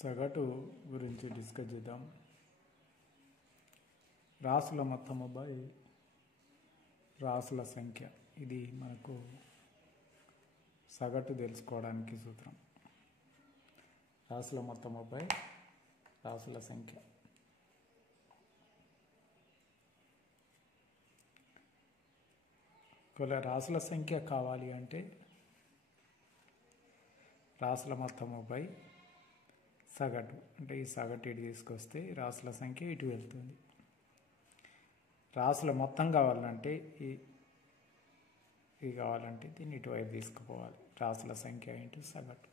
సగటు గురించి డిస్కస్ చేద్దాం. రాసుల మొత్తము బై రాసుల సంఖ్య, ఇది మనకు సగటు తెలుసుకోవడానికి సూత్రం. రాసుల మొత్తము బై రాసుల సంఖ్య. ఒకవేళ రాసుల సంఖ్య కావాలి అంటే రాసుల మొత్తము బై సగటు, అంటే ఈ సగటు ఇటు తీసుకొస్తే రాసుల సంఖ్య ఇటు వెళ్తుంది. రాసుల మొత్తం కావాలంటే ఇది కావాలంటే దీన్ని ఇటువైపు తీసుకుపోవాలి. రాసుల సంఖ్య ఇంటూ సగటు.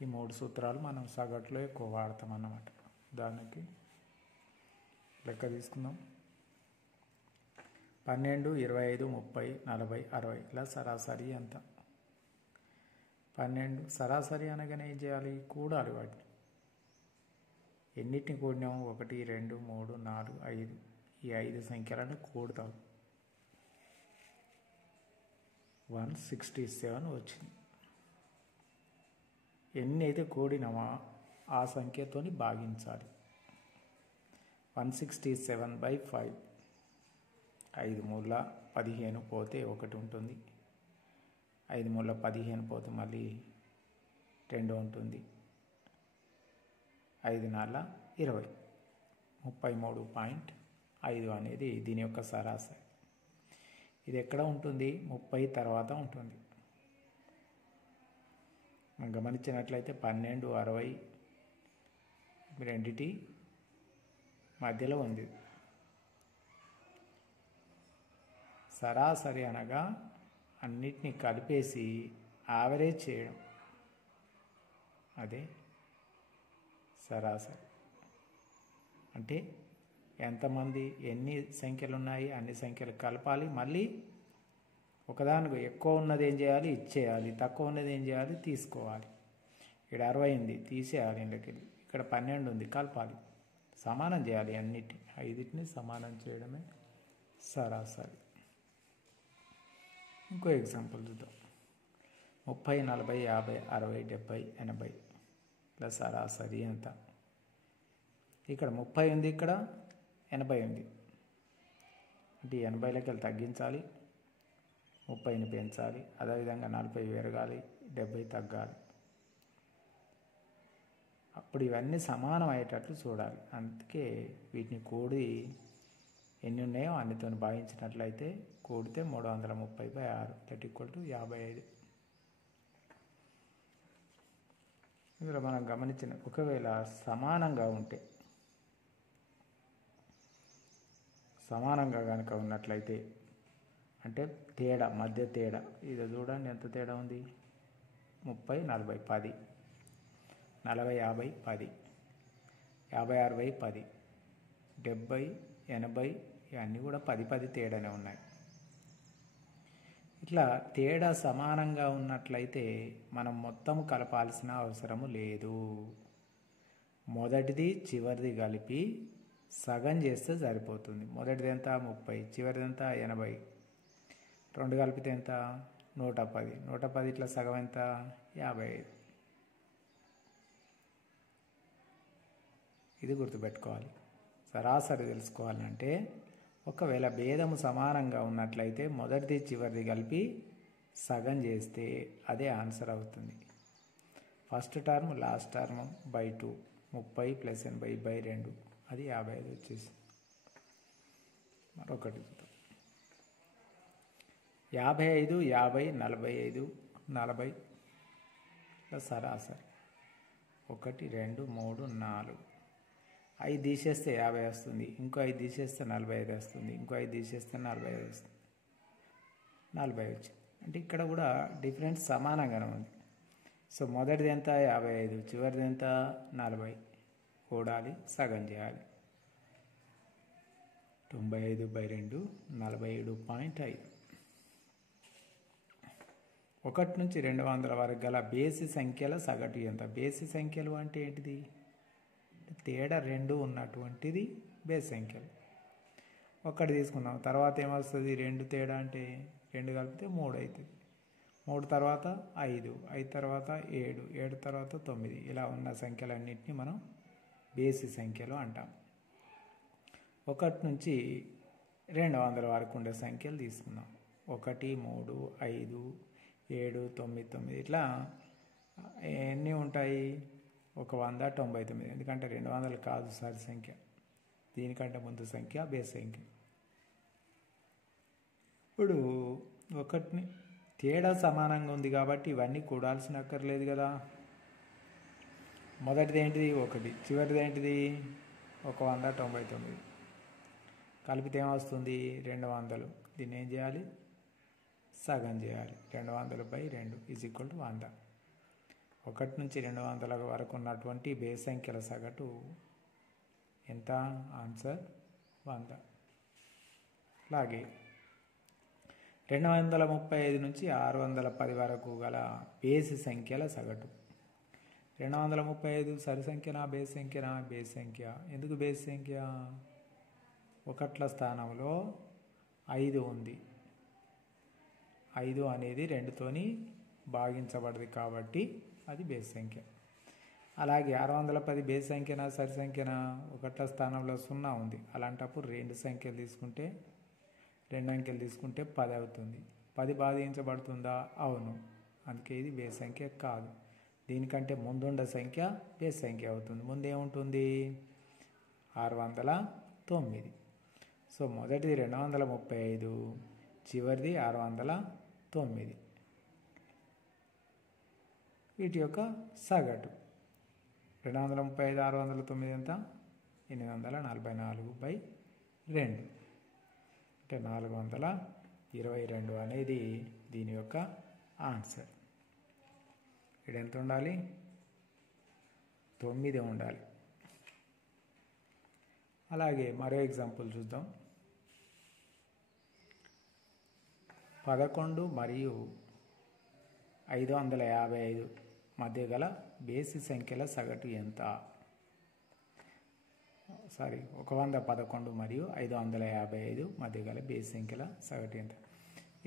ఈ మూడు సూత్రాలు మనం సగటులో ఎక్కువ వాడతాం అన్నమాట. దానికి లెక్క తీసుకుందాం. 12, 25, 30, 40, 60 ఇలా సరాసరి ఎంత? 12 సరాసరి అనగానే ఏం చేయాలి? కూడాలి వాటిని. ఎన్నిటిని కూడినాము? 1, 2, 3, 4, 5. ఈ 5 సంఖ్యలను కూడతాం. 167 వచ్చింది. ఎన్ని అయితే కూడినామో ఆ సంఖ్యతోని భాగించాలి. 167/5. 5 మూల 15 పోతే 1 ఉంటుంది. 5 మూల 15 పోతే మళ్ళీ 2 ఉంటుంది. 5 4 20. 33.5 అనేది దీని యొక్క సరాసరి. ఇది ఎక్కడ ఉంటుంది? 30 తర్వాత ఉంటుంది. మనం గమనించినట్లయితే 12, 60 రెండిటి మధ్యలో ఉంది. సరాసరి అనగా అన్నిటినీ కలిపేసి యావరేజ్ చేయడం, అదే సరాసరి. అంటే ఎంతమంది ఎన్ని సంఖ్యలు ఉన్నాయి అన్ని సంఖ్యలు కలపాలి. మళ్ళీ ఒకదానికి ఎక్కువ ఉన్నది ఏం చేయాలి? ఇచ్చేయాలి. తక్కువ ఉన్నది ఏం చేయాలి? తీసుకోవాలి. ఇక్కడ 60 ఉంది, తీసేయాలి ఇందుకెళ్ళి. ఇక్కడ 12 ఉంది, కలపాలి. సమానం చేయాలి. ఐదిటిని సమానం చేయడమే సరాసరి. ఇంకో ఎగ్జాంపుల్ చూద్దాం. 30, 40, 50, 60, 70, 80 ఇలా సరాసరి ఎంత? ఇక్కడ 30 ఉంది, ఇక్కడ 80 ఉంది. అంటే 80లకి వెళ్ళి తగ్గించాలి, 30ని పెంచాలి. అదేవిధంగా 40 పెరగాలి, 70 తగ్గాలి. అప్పుడు ఇవన్నీ సమానం అయ్యేటట్లు చూడాలి. అందుకే వీటిని కూడి ఎన్ని ఉన్నాయో అన్నితో భావించినట్లయితే కూడితే 330/6 =55. ఇందులో మనం గమనించిన ఒకవేళ సమానంగా ఉంటే, సమానంగా కనుక ఉన్నట్లయితే అంటే తేడా, మధ్య తేడా, ఇది చూడండి ఎంత తేడా ఉంది. 30, 40, 10. 40, 50, 10. 50, 60, 10. 70, 80 ఇవన్నీ కూడా 10, 10 తేడానే ఉన్నాయి. ఇట్లా తేడా సమానంగా ఉన్నట్లయితే మనం మొత్తం కలపాల్సిన అవసరము లేదు. మొదటిది చివరిది కలిపి సగం చేస్తే సరిపోతుంది. మొదటిది ఎంత? 30. చివరిది ఎంత? 80. 2 కలిపితే ఎంత? 110. 110 ఇట్లా సగం ఎంత? 55. ఇది గుర్తుపెట్టుకోవాలి. సరాసరి తెలుసుకోవాలంటే ఒకవేళ భేదము సమానంగా ఉన్నట్లయితే మొదటిది చివరిది కలిపి సగం చేస్తే అదే ఆన్సర్ అవుతుంది. First term last term by 2. 30 + 80/2 అది 55 వచ్చేసి. మరొకటి 55, 50, 45, 40 ఇలా సరాసరి. 1, 2, 3, 4. 5 తీసేస్తే 50 వస్తుంది. ఇంకో 5 తీసేస్తే 45 వస్తుంది. ఇంకో 5 తీసేస్తే 45 వస్తుంది. 40 వచ్చింది. అంటే ఇక్కడ కూడా డిఫరెన్స్ సమానంగానే ఉంది. సో మొదటిది ఎంత? 55. చివరిది ఎంత? 40. కూడాలి, సగం చేయాలి. 95/2 47.5. 1 నుంచి 200 వరకు గల బేసి సంఖ్యల సగటు ఎంత? బేసి సంఖ్యలు అంటే ఏంటిది? తేడా 2 ఉన్నటువంటిది బేసి సంఖ్యలు. 1 తీసుకున్నాం. తర్వాత ఏమొస్తుంది? 2 తేడా అంటే 2 కలిపితే 3 అవుతుంది. 3 తర్వాత 5, 5 తర్వాత 7, 7 తర్వాత 9 ఇలా ఉన్న సంఖ్యలన్నింటినీ మనం బేసి సంఖ్యలు అంటాం. 1 నుంచి 200 వరకు ఉండే సంఖ్యలు తీసుకుందాం. 1, 3, 5, 7, 9, 9 ఇట్లా ఎన్ని ఉంటాయి? 199. ఎందుకంటే 200 కాదు సరి సంఖ్య, దీనికంటే ముందు సంఖ్య బేస్ సంఖ్య. ఇప్పుడు 1 తేడా సమానంగా ఉంది కాబట్టి ఇవన్నీ కూడాల్సిన అక్కర్లేదు కదా. మొదటిది ఏంటిది? 1, చివరిది ఏంటిది? 199. కలిపితే ఏమొస్తుంది? 200. దీన్ని ఏం చేయాలి? సగం చేయాలి. 200/2 = 100. 1 నుంచి 200 వరకు ఉన్నటువంటి బేస్ సంఖ్యల సగటు ఎంత? ఆన్సర్ 100. అలాగే 235 నుంచి 610 వరకు గల బేసి సంఖ్యల సగటు. 235 సరి సంఖ్యనా బేస్ సంఖ్యనా? బేస్ సంఖ్య. ఎందుకు బేస్ సంఖ్య? 1ల స్థానంలో 5 ఉంది. 5 అనేది 2తోని భాగించబడింది కాబట్టి అది బేస్ సంఖ్య. అలాగే 610 బేస్ సంఖ్యనా సరి సంఖ్యనా? 1ల స్థానంలో 0 ఉంది. అలాంటప్పుడు 2 సంఖ్యలు తీసుకుంటే 2 అంకెలు తీసుకుంటే 10 అవుతుంది. 10 భాగించబడుతుందా? అవును. అందుకే ఇది బేస్ సంఖ్య కాదు. దీనికంటే ముందుండ సంఖ్య బేస్ సంఖ్య అవుతుంది. ముందేముంటుంది? 609. సో మొదటిది 235, చివరిది 609. వీటి యొక్క సగటు 235, 609 ఎంత? 844/2 అంటే 422 అనేది దీని యొక్క ఆన్సర్. ఇక్కడ ఎంత ఉండాలి? 9 ఉండాలి. అలాగే మరో ఎగ్జాంపుల్ చూద్దాం. 11 మరియు 555 మధ్య గల బేసి సంఖ్యల సగటు ఎంత? 111 మరియు 555 మధ్య గల బేసి సంఖ్యల సగటు ఎంత?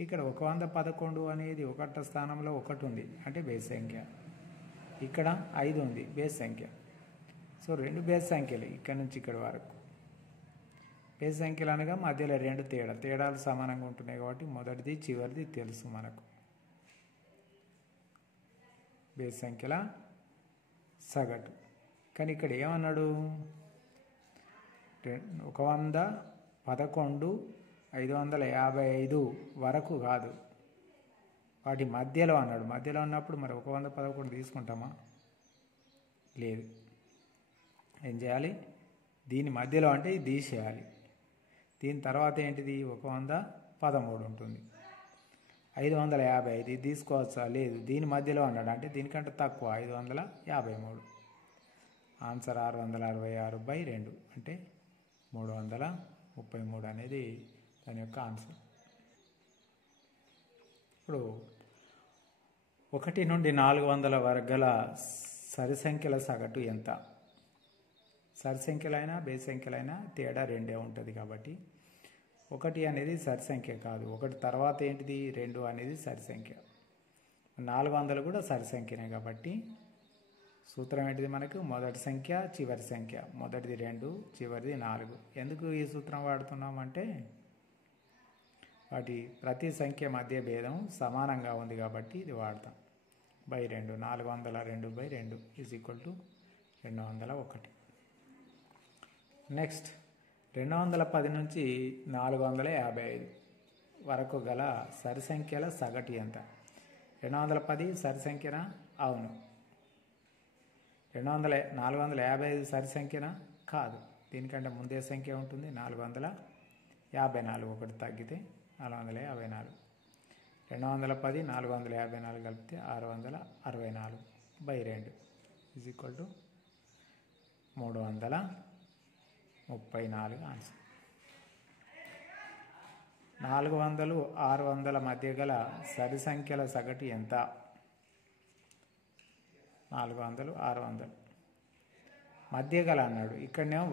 ఇక్కడ 111 అనేది 1వ స్థానంలో 1 ఉంది అంటే బేస్ సంఖ్య. ఇక్కడ 5 ఉంది బేస్ సంఖ్య. సో 2 బేస్ సంఖ్యలు ఇక్కడ నుంచి ఇక్కడ వరకు. బేస్ సంఖ్యలు అనగా మధ్యలో 2 తేడాలు సమానంగా ఉంటున్నాయి కాబట్టి మొదటిది చివరిది తెలుసు మనకు. బేస్ సంఖ్యల సగటు. కానీ ఇక్కడ ఏమన్నాడు? 111, 555 వరకు కాదు, వాటి మధ్యలో అన్నాడు. మధ్యలో ఉన్నప్పుడు మరి 111 తీసుకుంటామా? లేదు. ఏం చేయాలి? దీని మధ్యలో అంటే ఇది తీసేయాలి. దీని తర్వాత ఏంటిది? 113 ఉంటుంది. 555 ఇది తీసుకోవచ్చా? లేదు. దీని మధ్యలో అన్నాడు అంటే దీనికంటే తక్కువ 553. ఆన్సర్ 666/2 అంటే 333 అనేది దాని యొక్క ఆన్సర్. ఇప్పుడు 1 నుండి 400 వరకు గల సరి సంఖ్యల సగటు ఎంత? సరి సంఖ్యలైనా బేస్ సంఖ్యలైనా తేడా 2 ఉంటుంది కాబట్టి 1 అనేది సరి సంఖ్య కాదు. 1 తర్వాత ఏంటిది? 2 అనేది సరి సంఖ్య. 400 కూడా సరి సంఖ్యనే కాబట్టి సూత్రం ఏంటిది మనకు? మొదటి సంఖ్య చివరి సంఖ్య. మొదటిది 2, చివరిది 4. ఎందుకు ఈ సూత్రం వాడుతున్నామంటే వాటి ప్రతి సంఖ్య మధ్య భేదం సమానంగా ఉంది కాబట్టి ఇది వాడతాం. 2 402/2 = 201. నెక్స్ట్ 210 నుంచి 455 వరకు గల సరి సంఖ్యల సగటు ఎంత? 210 సరి సంఖ్యనా? అవును. 455 సరి సంఖ్యనా? కాదు. దీనికంటే ముందే సంఖ్య ఉంటుంది 454. ఒకటి తగ్గితే 454. 210 454 కలిపితే 664/2 = 334 ఆన్సర్. 400, 600 మధ్య గల సరి సంఖ్యల సగటు ఎంత? 400, 600 మధ్య గల అన్నాడు. ఇక్కడనేమో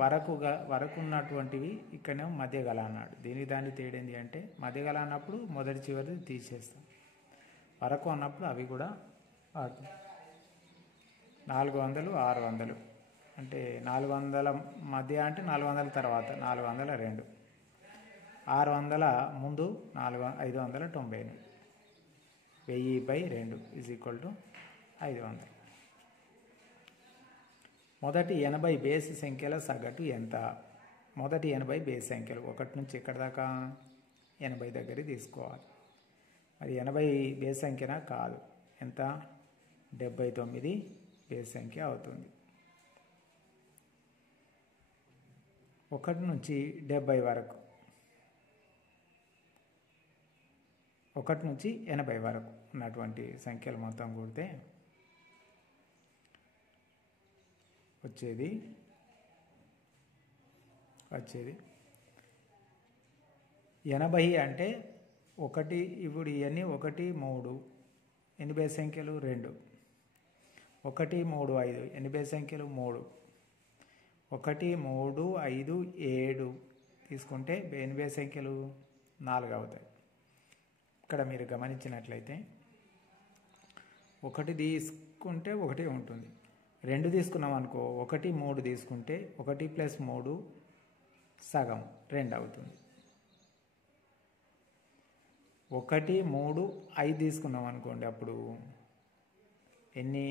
వరకు ఉన్నటువంటివి, ఇక్కడనేమో మధ్య గల అన్నాడు. దాన్ని తేడింది అంటే మధ్య గల అన్నప్పుడు మొదటి చివరిది తీసేస్తాం. వరకు అన్నప్పుడు అవి కూడా వాడుతుంది. 400, 600 అంటే 400 మధ్య అంటే 400 తర్వాత 402, 600 ముందు 590, 1000/2 = 500. మొదటి 80 బేసి సంఖ్యల సగటు ఎంత? మొదటి 80 బేసి సంఖ్యలు 1 నుంచి ఇక్కడ దాకా 80 దగ్గరికి తీసుకోవాలి. మరి 80 బేసి సంఖ్యనా? కాదు. ఎంత? 79 బేసి సంఖ్య అవుతుంది. 1 నుంచి 70 వరకు, 1 నుంచి 80 వరకు ఉన్నటువంటి సంఖ్యలు మొత్తం కూడితే వచ్చేది 80 అంటే 1. ఇప్పుడు ఇవన్నీ 1, 3 ఎన్ని బేసి సంఖ్యలు? 2. 1, 3, 5 ఎన్ని బేసి సంఖ్యలు? 3. 1, 3, 5, 7 తీసుకుంటే ఎన్ని బేసి సంఖ్యలు? 4 అవుతాయి. ఇక్కడ మీరు గమనించినట్లయితే 1 తీసుకుంటే 1 ఉంటుంది. 2 తీసుకున్నాం అనుకో, 1, 3 తీసుకుంటే 1 + 3 సగం 2 అవుతుంది. 1, 3, 5 తీసుకున్నాం అనుకోండి, అప్పుడు ఎన్ని?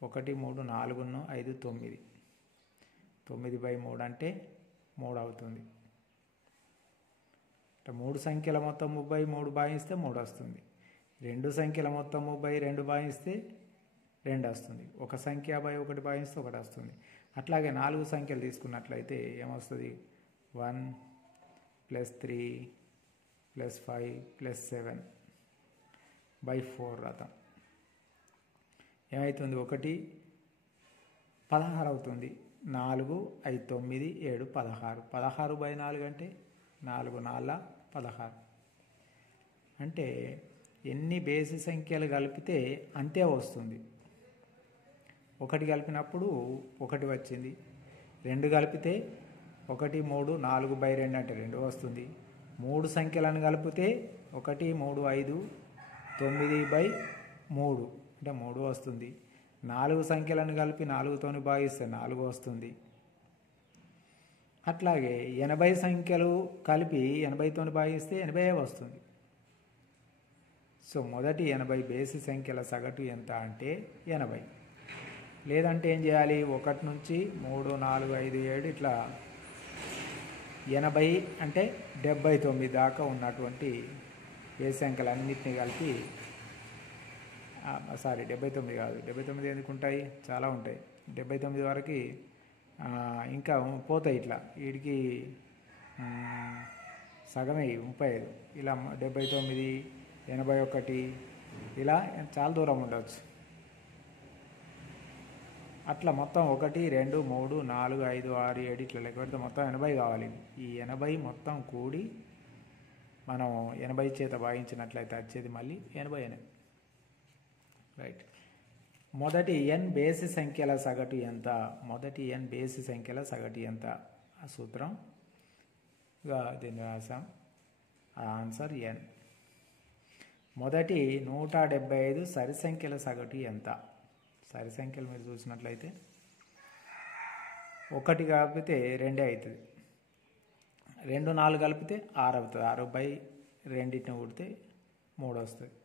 1, 3, 4, 5, 9. 9/3 అంటే 3 అవుతుంది. అంటే 3 సంఖ్యల మొత్తం 33 భాగిస్తే 3 వస్తుంది. 2 సంఖ్యల మొత్తం 32 భాగిస్తే 2 వస్తుంది. 1 సంఖ్య 1 భాగిస్తే 1 వస్తుంది. అట్లాగే 4 సంఖ్యలు తీసుకున్నట్లయితే ఏమొస్తుంది? 1 + 3 + 5 + 7/4 రథం ఏమవుతుంది? 1 16 అవుతుంది. 4, 5, 9, 7, 16. 16/4 అంటే 4, 4, 16. అంటే ఎన్ని బేసి సంఖ్యలు కలిపితే అంతే వస్తుంది. 1 కలిపినప్పుడు 1 వచ్చింది. 2 కలిపితే 1, 3, 4/2 అంటే 2 వస్తుంది. 3 సంఖ్యలను కలిపితే 1, 3, 5, 9/3 అంటే 3 వస్తుంది. 4 సంఖ్యలను కలిపి 4తోని భాగిస్తే 4 వస్తుంది. అట్లాగే 80 సంఖ్యలు కలిపి 80తోని భాగిస్తే 80 వస్తుంది. సో మొదటి 80 బేసి సంఖ్యల సగటు ఎంత అంటే 80. లేదంటే ఏం చేయాలి? 1 నుంచి 3, 4, 5, 7 ఇట్లా 80 అంటే 79 దాకా ఉన్నటువంటి బేసి సంఖ్యలన్నింటినీ కలిపి 79 కాదు, 79 ఎందుకు ఉంటాయి? చాలా ఉంటాయి. 79 వరకు ఇంకా పోతాయి. ఇట్లా వీడికి సగమే 35. ఇలా 79, 81 ఇలా చాలా దూరం ఉండవచ్చు. అట్లా మొత్తం 1, 2, 3, 4, 5, 6, 7 ఇట్లా లెక్క పెడితే మొత్తం 80 కావాలి. ఈ 80 మొత్తం కూడి మనం 80 చేత భాగించినట్లయితే వచ్చేది మళ్ళీ 80. రైట్. మొదటి n బేసి సంఖ్యల సగటు ఎంత? మొదటి n బేసి సంఖ్యల సగటు ఎంత? ఆ సూత్రం దీన్ని రాసాం. Answer n. మొదటి 175 సరి సంఖ్యల సగటు ఎంత? సరి సంఖ్యలు మీరు చూసినట్లయితే 1 కలిపితే 2 అవుతుంది. 2, 4 కలిపితే 6 అవుతుంది. 6/2 కూడితే 3 వస్తుంది.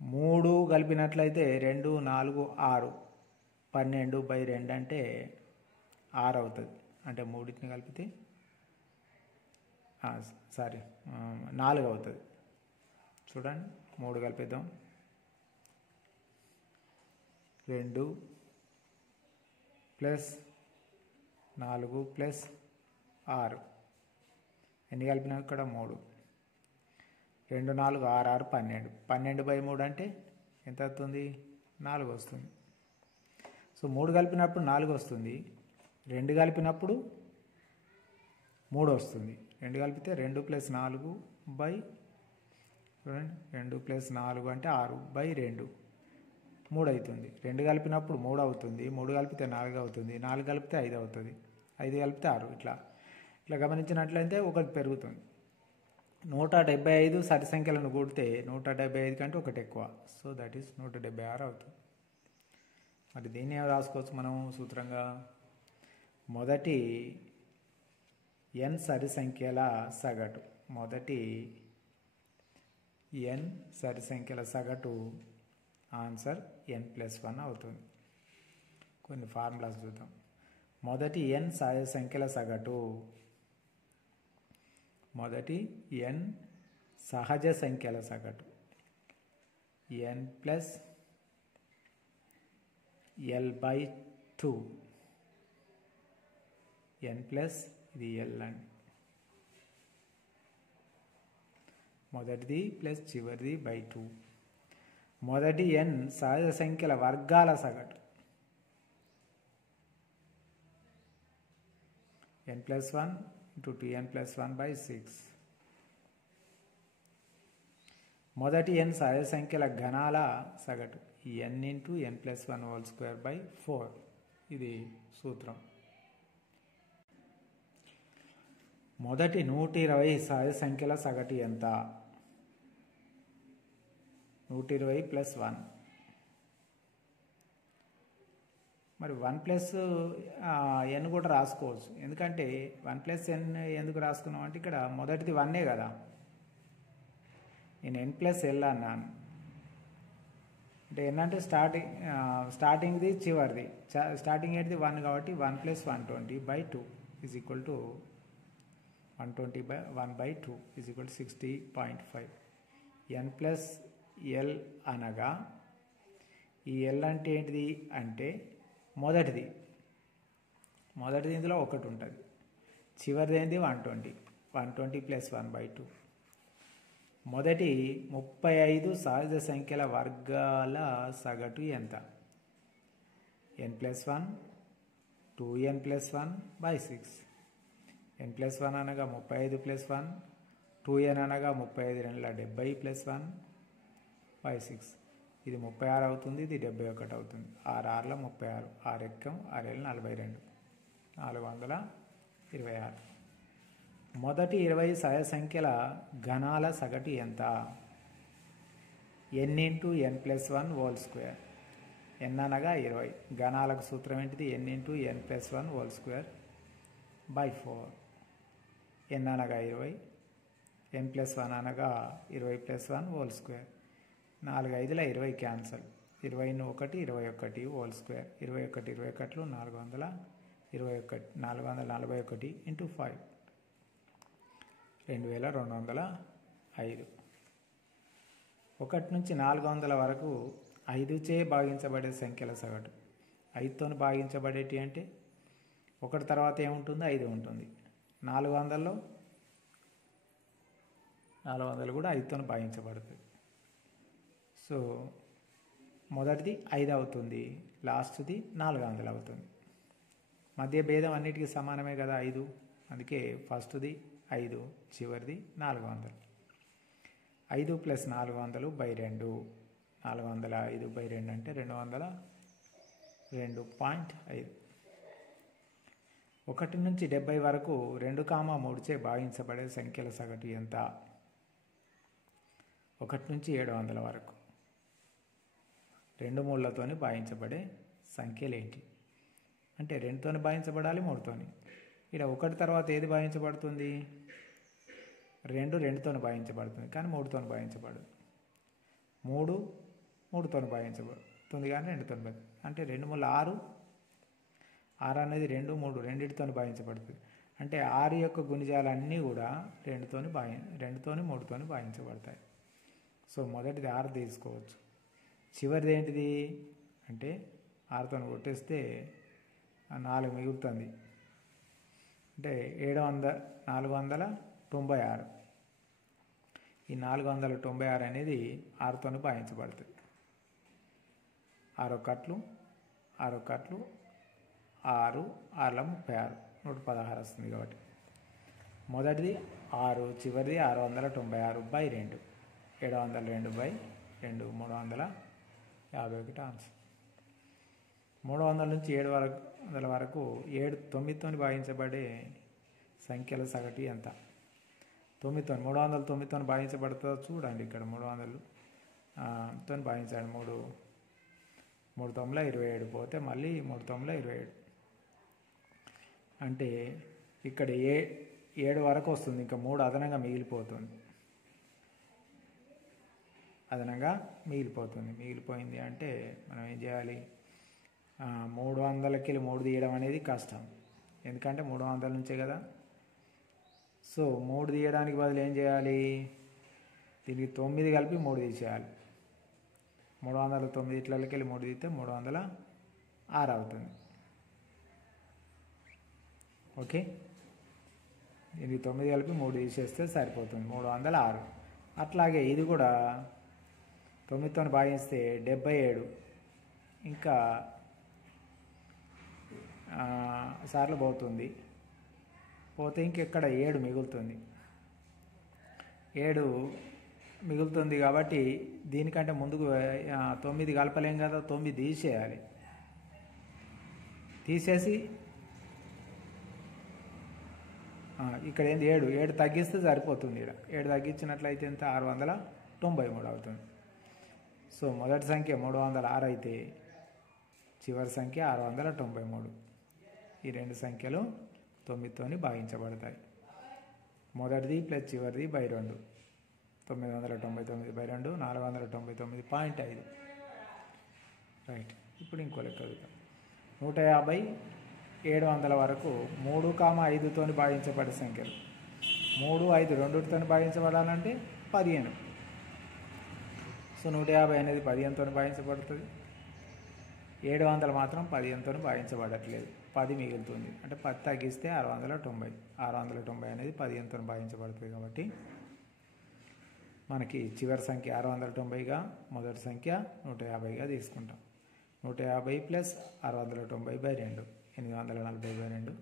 3 కలిపినట్లయితే 2, 4, 6 12/2 అంటే 6 అవుతుంది. అంటే 3 కలిపితే 4 అవుతుంది. చూడండి, 3 కలిపిద్దాం. 2 + 4 + 6 ఎన్ని కలిపినా ఇక్కడ 3. 2, 4, 6, 6, 12. 12/3 అంటే ఎంత అవుతుంది? 4 వస్తుంది. సో 3 కలిపినప్పుడు 4 వస్తుంది. 2 కలిపినప్పుడు 3 వస్తుంది. 2 కలిపితే 2 + 4 చూడండి, 2 + 4 అంటే 6/2 3 అవుతుంది. 2 కలిపినప్పుడు 3 అవుతుంది. 3 కలిపితే 4 అవుతుంది. 4 కలిపితే 5 అవుతుంది. 5 కలిపితే 6. ఇట్లా గమనించినట్లయితే 1 పెరుగుతుంది. 175 సరి సంఖ్యలను కూడితే 175 కంటే ఒకటి ఎక్కువ. సో దట్ ఈస్ 176 అవుతుంది. మరి దీన్ని ఏం రాసుకోవచ్చు మనం సూత్రంగా? మొదటి n సరి సంఖ్యల సగటు, మొదటి n సరి సంఖ్యల సగటు ఆన్సర్ n+1 అవుతుంది. కొన్ని ఫార్ములాస్ చూద్దాం. మొదటి n సరి సంఖ్యల సగటు, మొదటి n సహజ సంఖ్యల సగటు n+l/2, n ప్లస్ ఇది l అండి, మొదటిది ప్లస్ చివరిది బై 2. మొదటి n సహజ సంఖ్యల వర్గాల సగటు n+1 into 2n+1/6. మొదటి n సహజ సంఖ్యల ఘనాల సగటు n into n+1/4. ఇది సూత్రం. మొదటి 120 సహజ సంఖ్యల సగటు ఎంత? 120 + 1. మరి 1 + n కూడా రాసుకోవచ్చు. ఎందుకంటే 1 + n ఎందుకు రాసుకున్నాం అంటే ఇక్కడ మొదటిది 1 కదా, నేను n+l అన్నాను. అంటే n అంటే స్టార్టింగ్ది చివరిది, స్టార్టింగ్ ఏంటిది 1 కాబట్టి 1 + 120/2 is equal to 120/1/2 is equal to 60.5. n+l అనగా ఈ l అంటే ఏంటిది అంటే మొదటిది ఇందులో ఒకటి ఉంటుంది, చివరిది ఏంది 120, 120 + 1/2. మొదటి 35 సహజ సంఖ్యల వర్గాల సగటు ఎంత? n+1 2n+1/6. n+1 అనగా 35 + 1, 2n అనగా 35 70 + 1/6. ఇది 36 అవుతుంది, ఇది 71 అవుతుంది. 6×6 36, 6×1 6×7 42, 426. మొదటి 20 సహజ సంఖ్యల ఘనాల సగటు ఎంత? n into n+1/2. n అనగా 20, ఘనాలకు సూత్రం ఏంటిది? n into n+1/2/4. n అనగా 20, n+1 అనగా 20 + 1/2. 4 5ల 20 క్యాన్సల్, 20 1 21 హోల్ స్క్వేర్, 21 21 421, 441 ఇంటూ 5 2205. 1 నుంచి 400 వరకు 5చే భాగించబడే సంఖ్యల సగటు. 5తో భాగించబడేటి అంటే 1 తర్వాత ఏముంటుంది? 5 ఉంటుంది. 400లో 400 కూడా 5తో భాగించబడుతుంది. సో మొదటిది 5 అవుతుంది, లాస్ట్ది 400 అవుతుంది. మధ్య భేదం అన్నిటికీ సమానమే కదా 5, అందుకే ఫస్ట్ది 5, చివరిది 400. 5 + 400/2, 405/2 అంటే 202.5. 1 నుంచి 70 వరకు 2,3చే భాగించబడే సంఖ్యల సగటు ఎంత? 1 నుంచి 700 వరకు 2 3లతోని భాగించబడే సంఖ్యలు ఏంటి అంటే 2తోని భాగించబడాలి, 3తోని. ఇక్కడ 1 తర్వాత ఏది భాగించబడుతుంది? 2 2తోని భాగించబడుతుంది కానీ 3తోని భాగించబడదు. 3 3తోని భాగించబడుతుంది కానీ 2తోని అంటే 2 3 6. 6 అనేది 2 3 రెండింటితోని భాగించబడుతుంది. అంటే 6 యొక్క గుణిజాలన్నీ కూడా 2తోని 3తోని భాగించబడతాయి. సో మొదటిది 6 తీసుకోవచ్చు. చివరిది ఏంటిది అంటే 6తోని కొట్టేస్తే 4 మిగులుతుంది. అంటే 496. ఈ 496 అనేది 6తోని భాగించబడుతుంది. 6 కట్లు 6 6 6 36 116 వస్తుంది కాబట్టి మొదటిది 6, చివరిది 696/2, 702/2, 351 ఆన్సర్. 300 నుంచి 700 వరకు 9తోని భాగించబడే సంఖ్యల సగటు ఎంత? 9తో 309తో భాగించబడుతుందో చూడండి. ఇక్కడ 300తో భాగించండి. 3 9 27 పోతే మళ్ళీ 3 9 27 అంటే ఇక్కడ 7 వరకు వస్తుంది. ఇంకా 3 అదనంగా మిగిలిపోతుంది. మిగిలిపోయింది అంటే మనం ఏం చేయాలి? 300కి 3 తీయడం అనేది కష్టం, ఎందుకంటే 300 నుంచే కదా. సో 3 తీయడానికి బదులు ఏం చేయాలి? దీనికి 9 కలిపి 3 తీసేయాలి. 309 ఇట్లకి 3 తీస్తే 306 అవుతుంది. ఓకే, దీనికి 9 కలిపి 3 తీసేస్తే సరిపోతుంది, 306. అట్లాగే ఇది కూడా 9తో భాగిస్తే 77 ఇంకా సార్లు పోతుంది. పోతే ఇంకెక్కడ 7 మిగులుతుంది. 7 మిగులుతుంది కాబట్టి దీనికంటే ముందుకు 9 కలపలేం కదా, 9 తీసేయాలి. తీసేసి ఇక్కడ ఏంది 7 తగ్గిస్తే సరిపోతుంది. ఇక్కడ 7 తగ్గించినట్లయితే ఎంత? 693 అవుతుంది. సో మొదటి సంఖ్య 306 అయితే చివరి సంఖ్య 693. ఈ రెండు సంఖ్యలు 9తో భాగించబడతాయి. మొదటిది ప్లస్ చివరిది బై 2, 999 బై 2 499.5. రైట్. ఇప్పుడు ఇంకో లెక్క అడుగుతాం. 150 700 వరకు 3, 5తో భాగించబడే సంఖ్యలు. 3, 5 రెండుతో భాగించబడాలంటే 15. సో 150 అనేది 15తో భాగించబడుతుంది. 700 మాత్రం 15తో భాగించబడట్లేదు, 10 మిగులుతుంది. అంటే 10 తగ్గిస్తే 690 అనేది 15తో భాగించబడుతుంది. కాబట్టి మనకి చివరి సంఖ్య 690గా, మొదటి సంఖ్య 150గా తీసుకుంటాం. 150 ప్లస్ 690/2 840/2.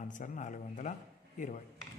ఆన్సర్ 420.